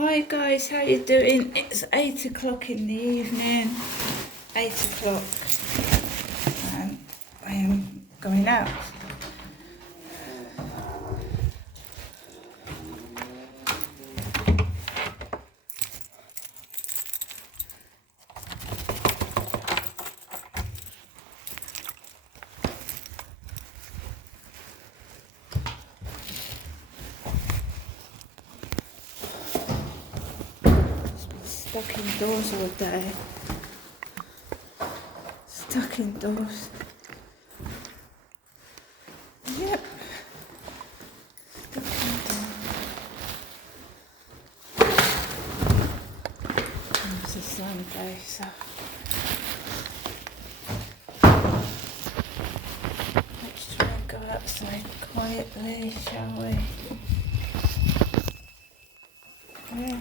Hi guys, how you doing? It's 8 o'clock in the evening, 8 o'clock, and I am going out. Stuck indoors all day. Stuck indoors. Yep. Stuck indoors. It's a Sunday, so let's try and go outside quietly, shall we? Yeah.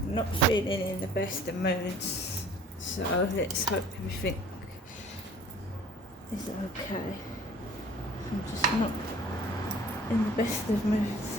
I'm not feeling in the best of moods, so let's hope everything is okay. I'm just not in the best of moods.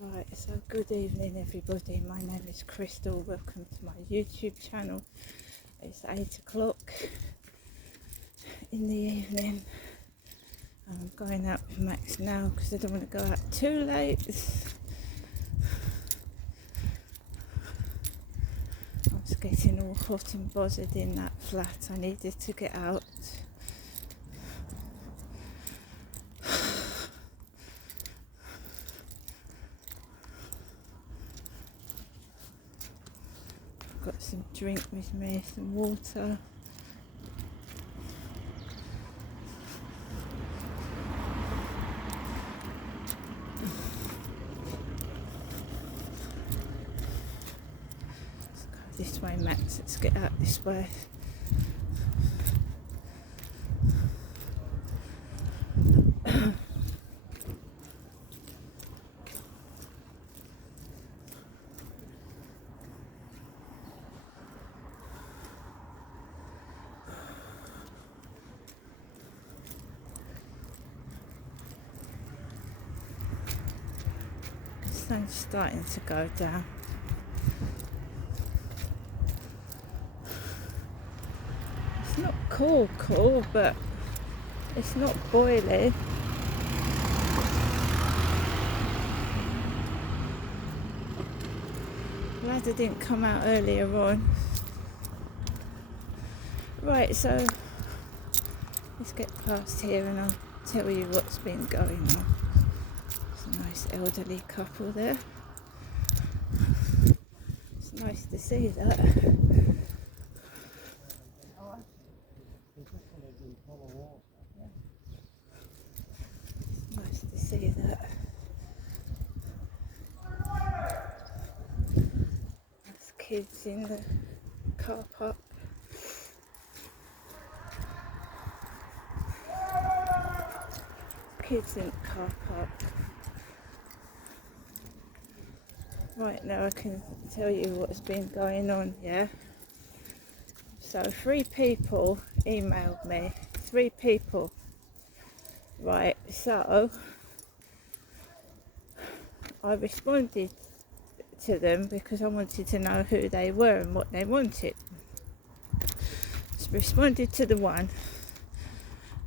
Right, so good evening everybody, my name is Crystal, welcome to my YouTube channel. It's 8 o'clock in the evening. I'm going out with Max now because I don't want to go out too late. I was getting all hot and bothered in that flat, I needed to get out. Got some drink with me, some water. Let's go this way, Max. Let's get out this way. The sun's starting to go down. It's not cool, but it's not boiling. Glad I didn't come out earlier on. Right, so let's get past here and I'll tell you what's been going on. There's a nice elderly couple there. It's nice to see that. It's nice to see that. There's kids in the car park. Kids in the car park. Right, now I can tell you what's been going on, yeah? So 3 people emailed me, 3 people, right? So I responded to them because I wanted to know who they were and what they wanted. So responded to the one,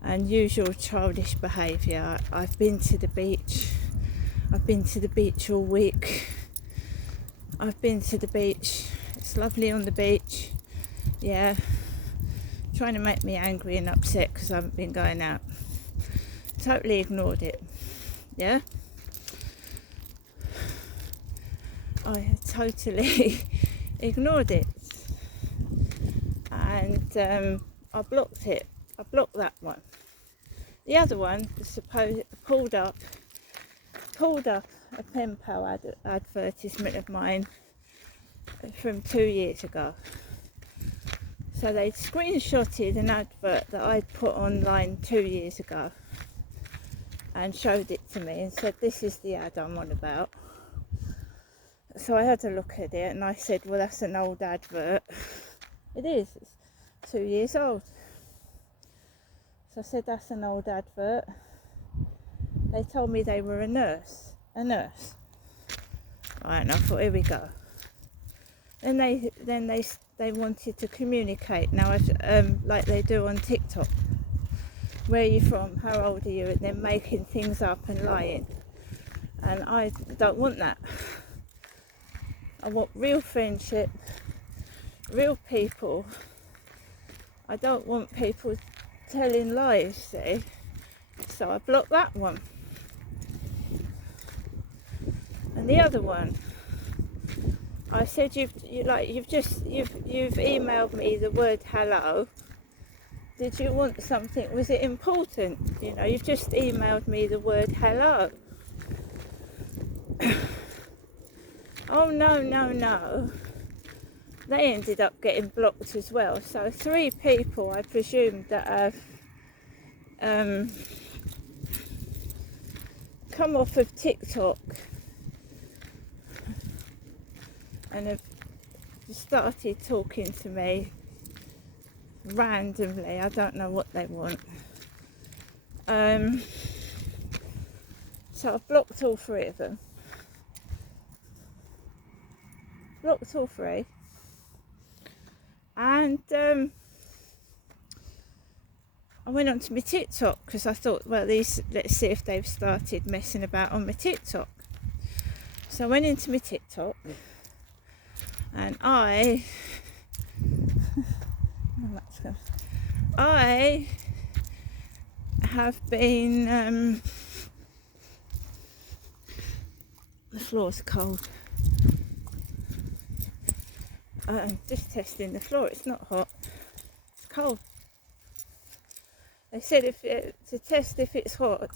and usual childish behaviour. I've been to the beach. I've been to the beach all week. I've been to the beach. It's lovely on the beach. Yeah. Trying to make me angry and upset because I haven't been going out. Totally ignored it. Yeah. I totally ignored it. And I blocked it. I blocked that one. The other one pulled up a pen pal advertisement of mine from 2 years ago. So they screenshotted an advert that I'd put online 2 years ago and showed it to me and said, this is the ad I'm on about. So I had a look at it and I said, well, that's an old advert. It is, it's 2 years old. So I said, that's an old advert. They told me they were a nurse. Right, and I thought, here we go. Then they wanted to communicate now, like they do on TikTok. Where are you from? How old are you? And then making things up and lying. And I don't want that. I want real friendship, real people. I don't want people telling lies, see? So I blocked that one. And the other one, I said, you've emailed me the word hello. Did you want something? Was it important? You know, you've just emailed me the word hello. Oh no. They ended up getting blocked as well. So 3 people, I presume, that have come off of TikTok and have started talking to me randomly. I don't know what they want. So I've blocked all 3 of them. Blocked all 3. And I went onto my TikTok because I thought, well, let's see if they've started messing about on my TikTok. So I went into my TikTok and I have been, the floor's cold. I'm just testing the floor, it's not hot, it's cold. They said to test if it's hot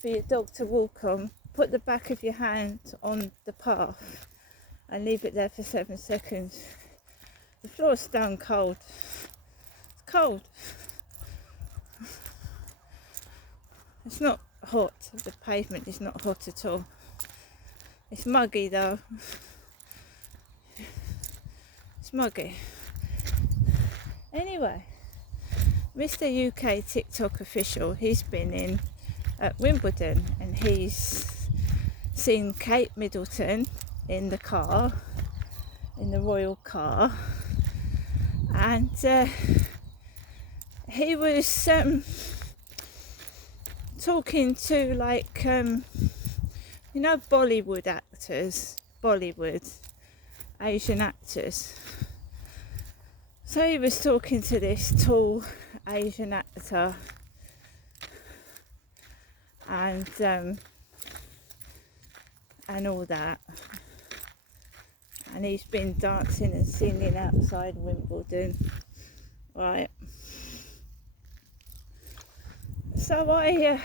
for your dog to walk on, put the back of your hand on the path and leave it there for 7 seconds. The floor's stone cold. It's cold. It's not hot, the pavement is not hot at all. It's muggy though. It's muggy. Anyway, Mr. UK TikTok official, he's been in at Wimbledon and he's seen Kate Middleton in the car, in the royal car, and he was talking to, like, you know, Bollywood actors, Asian actors. So he was talking to this tall Asian actor and all that, and he's been dancing and singing outside Wimbledon, right? So I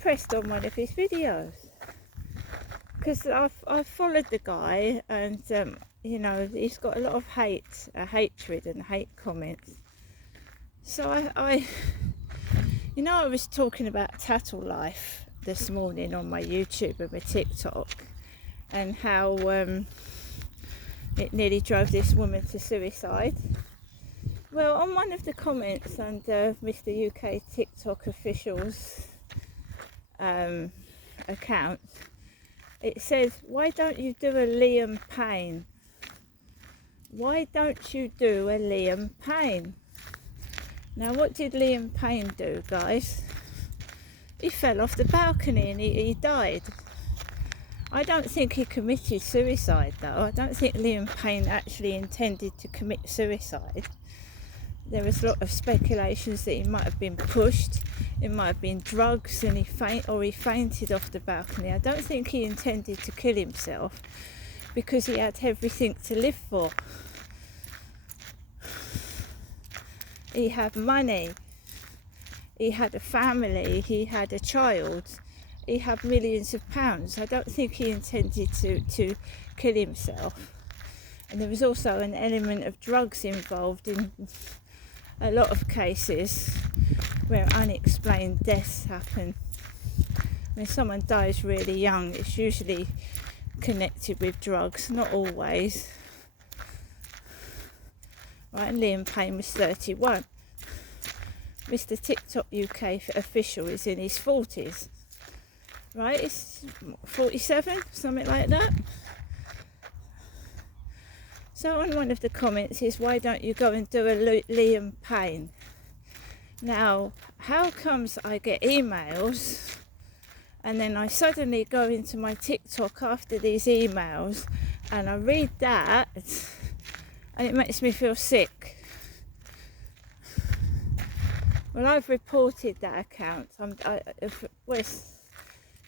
pressed on one of his videos because I've followed the guy, and you know, he's got a lot of hatred and hate comments. So I you know, I was talking about Tattle Life this morning on my YouTube and my TikTok, and how it nearly drove this woman to suicide. Well, on one of the comments under Mr. UK TikTok official's account, it says, why don't you do a Liam Payne? Why don't you do a Liam Payne? Now, what did Liam Payne do, guys? He fell off the balcony and he died. I don't think he committed suicide, though. I don't think Liam Payne actually intended to commit suicide. There was a lot of speculations that he might have been pushed, it might have been drugs, and he fainted off the balcony. I don't think he intended to kill himself because he had everything to live for. He had money, he had a family, he had a child, he had millions of pounds. I don't think he intended to kill himself. And there was also an element of drugs involved in a lot of cases where unexplained deaths happen. When someone dies really young, it's usually connected with drugs, not always. Right, and Liam Payne was 31. Mr. TikTok UK official is in his 40s. Right, it's 47, something like that. So on one of the comments is, why don't you go and do a Liam Payne? Now, how comes I get emails and then I suddenly go into my TikTok after these emails and I read that and it makes me feel sick? Well, I've reported that account. I was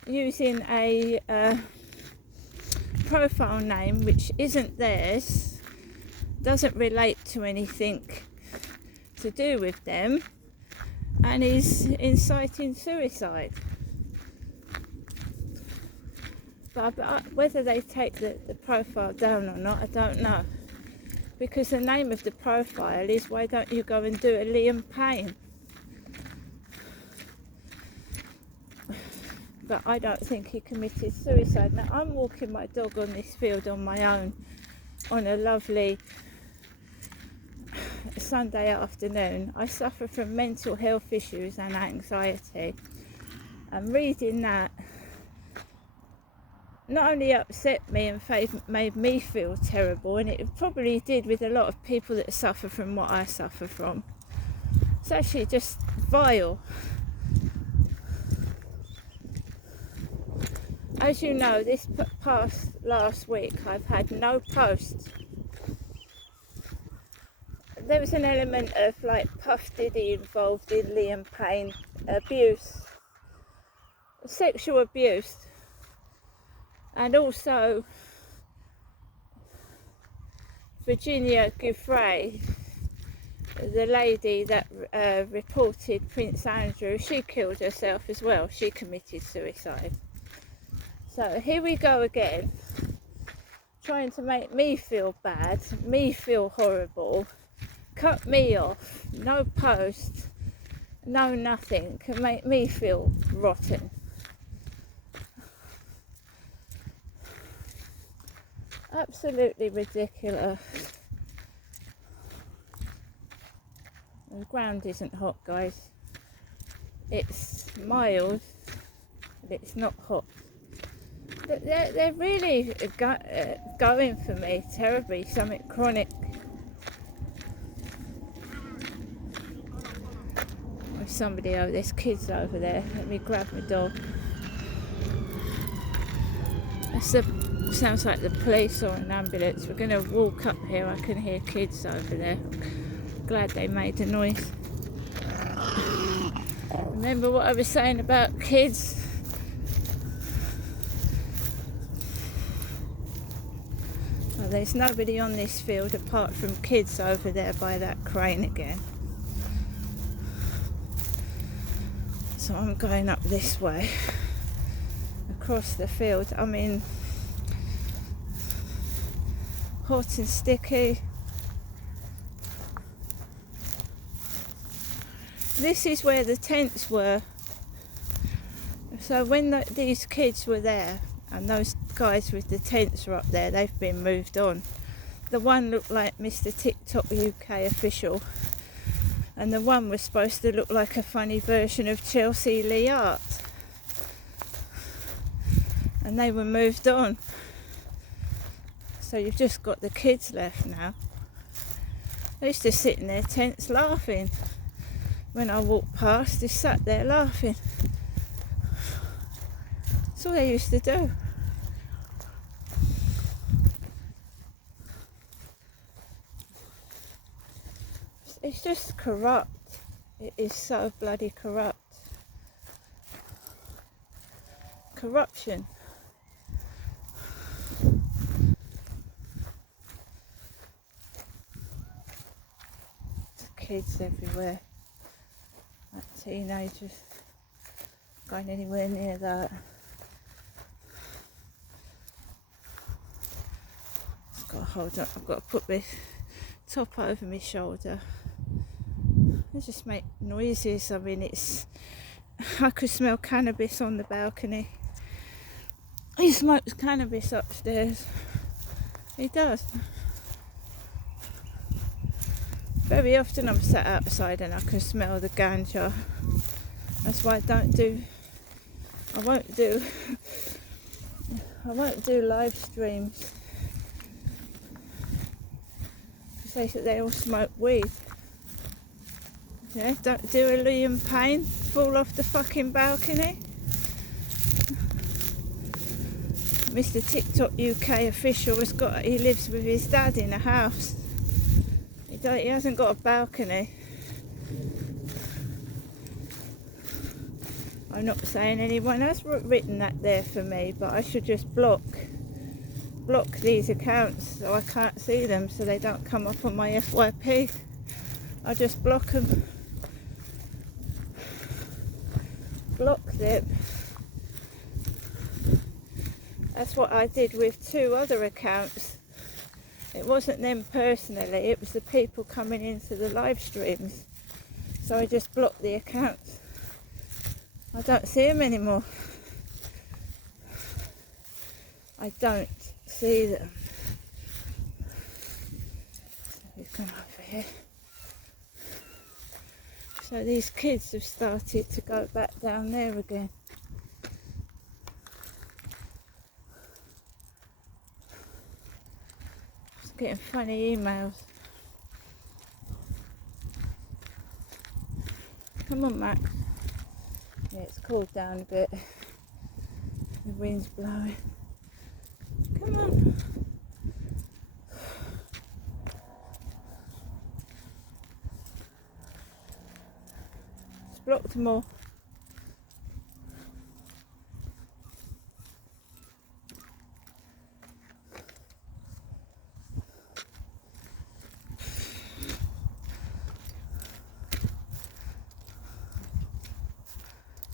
using a profile name which isn't theirs, doesn't relate to anything to do with them, and is inciting suicide. But whether they take the profile down or not, I don't know, because the name of the profile is, why don't you go and do a Liam Payne? But I don't think he committed suicide. Now, I'm walking my dog on this field on my own on a lovely Sunday afternoon. I suffer from mental health issues and anxiety, and reading that not only upset me and made me feel terrible, and it probably did with a lot of people that suffer from what I suffer from. It's actually just vile. As you know, this past last week I've had no posts. There was an element of like Puff Diddy involved in Liam Payne abuse, sexual abuse, and also Virginia Giuffre, the lady that reported Prince Andrew. She killed herself as well. She committed suicide. So here we go again, trying to make me feel bad, me feel horrible, cut me off, no post, no nothing, can make me feel rotten. Absolutely ridiculous. The ground isn't hot, guys. It's mild, but it's not hot. They're really going for me terribly, something chronic. There's somebody over, there's kids over there. Let me grab my dog. Sounds like the police or an ambulance. We're going to walk up here. I can hear kids over there. Glad they made the noise. Remember what I was saying about kids? There's nobody on this field apart from kids over there by that crane again. So I'm going up this way, across the field. I mean, hot and sticky. This is where the tents were. So when these kids were there, and those guys with the tents are up there, they've been moved on. the one looked like Mr. TikTok UK official, and the one was supposed to look like a funny version of Chelsea Lee Art, and they were moved on. So you've just got the kids left now. They used to sit in their tents laughing. When I walked past, they sat there laughing. That's all they used to do. It's just corrupt. It is so bloody corrupt. Corruption. Kids everywhere, like teenagers, going anywhere near that. I've got to hold on, I've got to put my top over my shoulder. They just make noises. I mean, I could smell cannabis on the balcony. He smokes cannabis upstairs. He does. Very often I'm sat outside and I can smell the ganja. That's why I won't do live streams. They all smoke weed. Yeah, don't do a Liam Payne, fall off the fucking balcony. Mr. TikTok UK official he lives with his dad in a house. He hasn't got a balcony. I'm not saying anyone has written that there for me, but I should just block these accounts so I can't see them, so they don't come up on my FYP. I just block them. Block them. That's what I did with 2 other accounts. It wasn't them personally, it was the people coming into the live streams. So I just blocked the accounts. I don't see them anymore. I don't see them. We've gone over here. So these kids have started to go back down there again. Getting funny emails. Come on, Max. Yeah, it's cooled down a bit. The wind's blowing. Come on. It's blocked them all.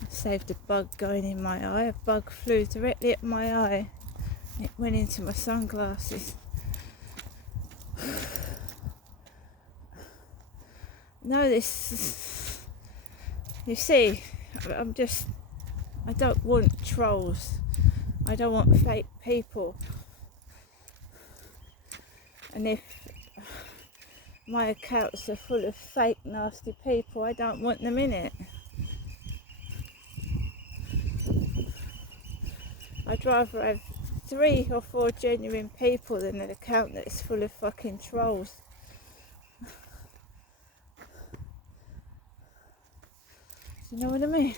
Saved a bug going in my eye. A bug flew directly at my eye. It went into my sunglasses. No, this, you see, I don't want trolls. I don't want fake people. And if my accounts are full of fake nasty people, I don't want them in it. I'd rather have 3 or 4 genuine people than an account that is full of fucking trolls. Do you know what I mean?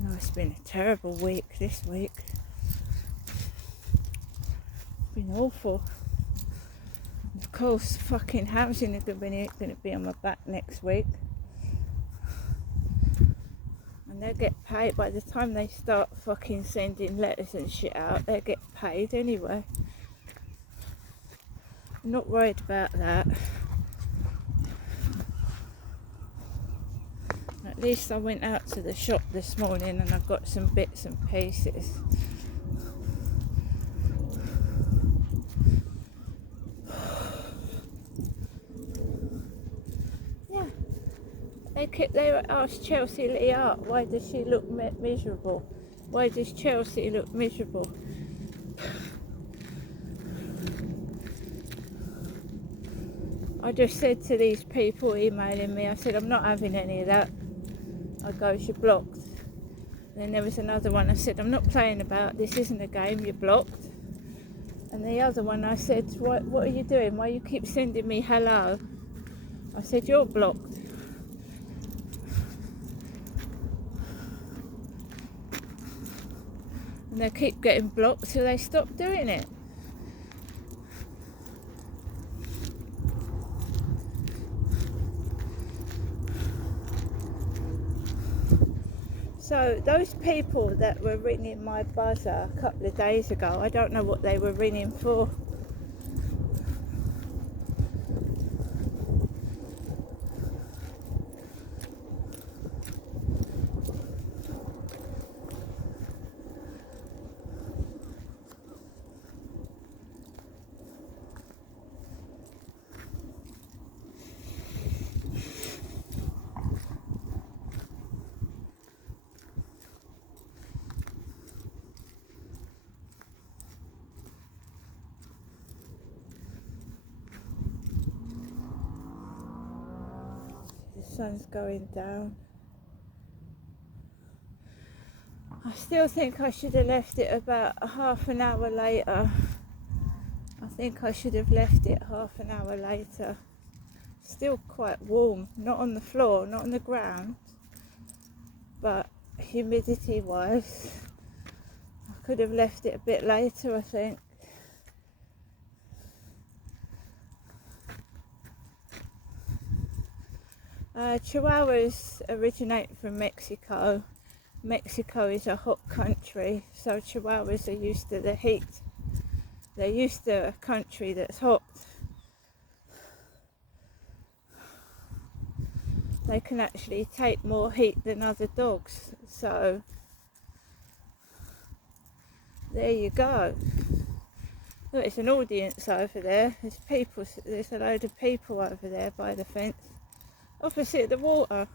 No, it's been a terrible week this week. It's been awful. Of course, fucking housing is going to be on my back next week. And they'll get paid by the time they start fucking sending letters and shit out. They'll get paid anyway. I'm not worried about that. At least I went out to the shop this morning and I got some bits and pieces. They asked Chelsea Lee Art, why does she look miserable? Why does Chelsea look miserable? I just said to these people emailing me, I said, I'm not having any of that. I go, you're blocked. Then there was another one, I said, I'm not playing about, this isn't a game, you're blocked. And the other one, I said, what are you doing? Why you keep sending me hello? I said, you're blocked. And they keep getting blocked till they stop doing it. So those people that were ringing my buzzer a couple of days ago, I don't know what they were ringing for. The sun's going down. I still think I should have left it about half an hour later. I think I should have left it half an hour later. Still quite warm, not on the floor, not on the ground, but humidity wise, I could have left it a bit later, I think. Chihuahuas originate from Mexico. Mexico is a hot country, so Chihuahuas are used to the heat. They're used to a country that's hot. They can actually take more heat than other dogs, so there you go. Look, it's an audience over there. There's people. There's a load of people over there by the fence, opposite the water.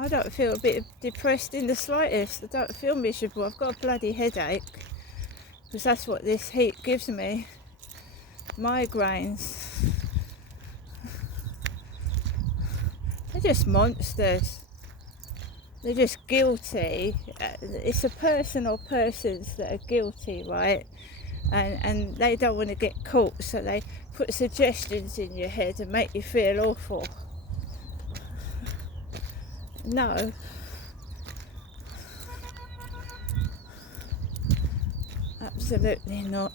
I don't feel a bit depressed in the slightest. I don't feel miserable. I've got a bloody headache because that's what this heat gives me. Migraines. They're just monsters. They're just guilty. It's a person or persons that are guilty, right? And they don't want to get caught, so they put suggestions in your head and make you feel awful. No. Absolutely not.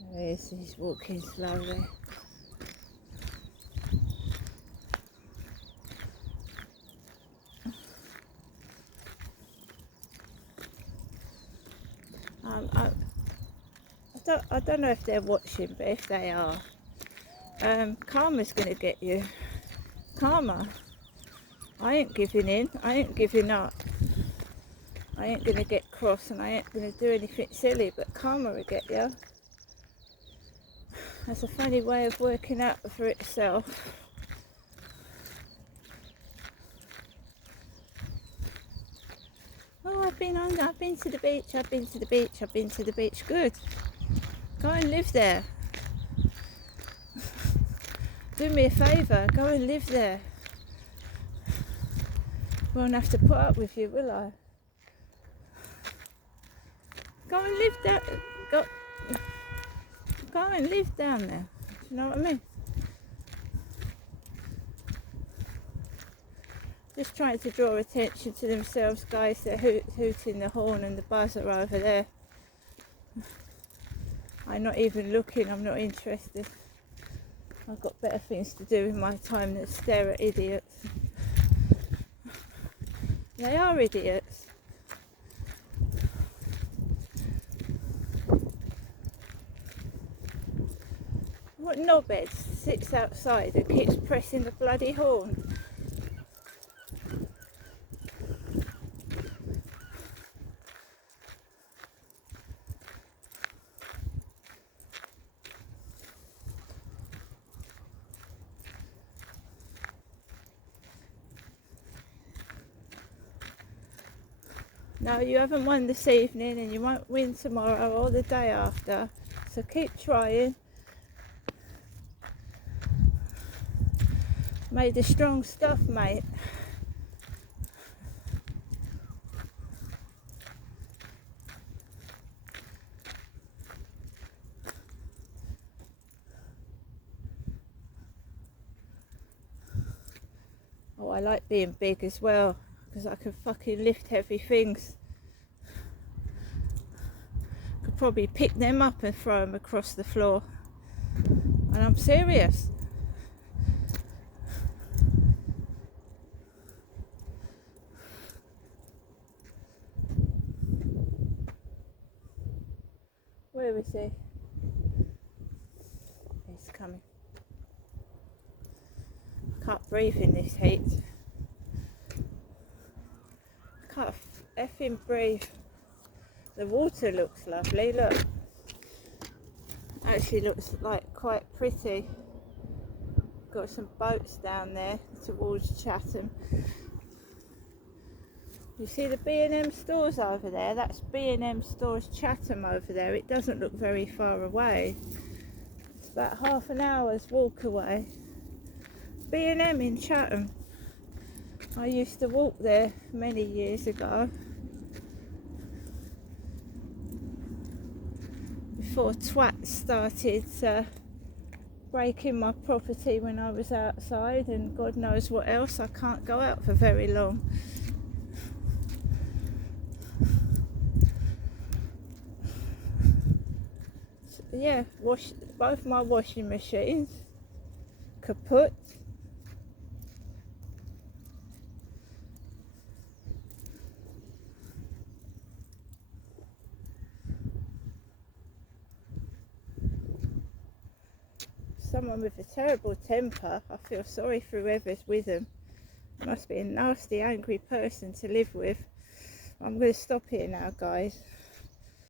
There he is, he's walking slowly. I don't know if they're watching, but if they are, Karma's going to get you. Karma. I ain't giving in. I ain't giving up. I ain't going to get cross and I ain't going to do anything silly, but karma will get you. That's a funny way of working out for itself. Oh, I've been to the beach, I've been to the beach. Good. Go and live there. Do me a favour, go and live there. Won't have to put up with you, will I? Go and live there. Go and live down there. Do you know what I mean? Just trying to draw attention to themselves, guys. They're hooting the horn and the buzzer over there. I'm not even looking, I'm not interested. I've got better things to do with my time than stare at idiots. They are idiots. What knobhead sits outside and keeps pressing the bloody horn? No, you haven't won this evening and you won't win tomorrow or the day after. So keep trying. Made of strong stuff, mate. Oh, I like being big as well, because I can fucking lift heavy things. Could probably pick them up and throw them across the floor. And I'm serious. Where is he? He's coming. I can't breathe in this heat. I can't effing breathe. The water looks lovely, look. Actually looks like quite pretty. Got some boats down there towards Chatham. You see the B&M stores over there? That's B&M stores Chatham over there. It doesn't look very far away. It's about half an hour's walk away. B&M in Chatham. I used to walk there many years ago. Before twats started breaking my property when I was outside, and God knows what else. I can't go out for very long. So, yeah, both my washing machines kaput. Someone with a terrible temper. I feel sorry for whoever's with them. Must be a nasty, angry person to live with. I'm going to stop here now, guys.